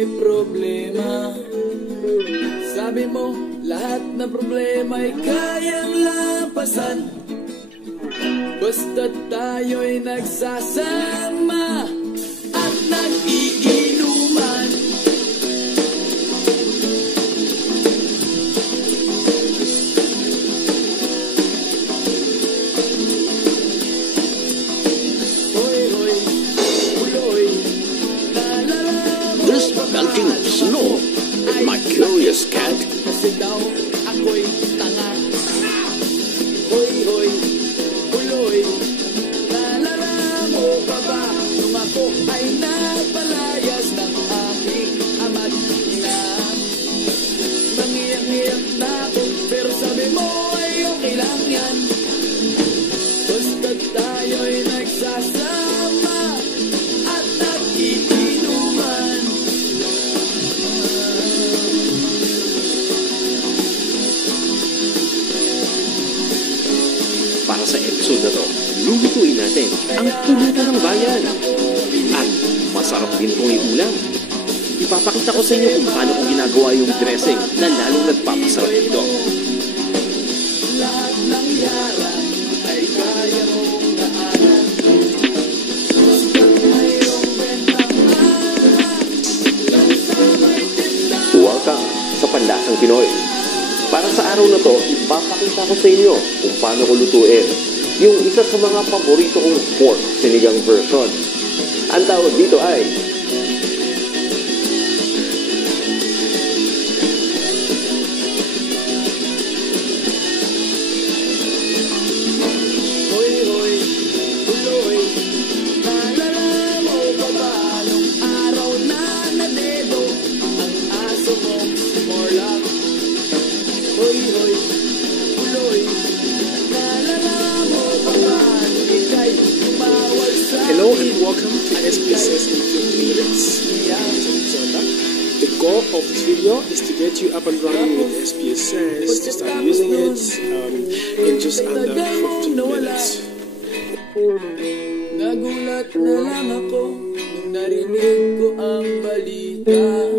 may problema. Sabi mo, lahat ng problema ay kayang lampasan, basta't tayo'y nagsasama at nag-iinuman. This melting snow is my curious cat. Kasi daw ako'y tanga. Hoy, hoy, uloy, naalala mo pa ba nung ako ay napalayas ng aking ama't ina? Nangiyak-ngiyak na ako, pero sabi mo ay okay lang yan, basta tayo'y nagsasama at nag-iinuman. Para sa episode na to, lulutuin natin ang pulutan ng bayan. At masarap din itong iulam. Ipapakita ko sa inyo kung paano ko ginagawa yung dressing na lalong nagpapasarap ito. Lahat ng yaran ay kaya mong daanan, basta't mayroong bentahan, kasama'y tindahan. Welcome sa Panlasang Pinoy. Para sa araw na to, ipapakita ko sa inyo kung paano ko lutuin yung isa sa mga paborito kong pork sinigang version. Ang tawag dito ay Hoy, hoy, uloy, naalala mo pa ba nung araw na nadedo ang aso mong si Morlock? Hoy, hoy, uloy, naalala mo pa ba nung ika'y tumawag sa Hello and welcome to SPSS in 15 minutes. The goal of this video is to get you up and running with SPSS, to start using it in just under 15 minutes. Nagulat na lang ako nung narinig ko ang balita.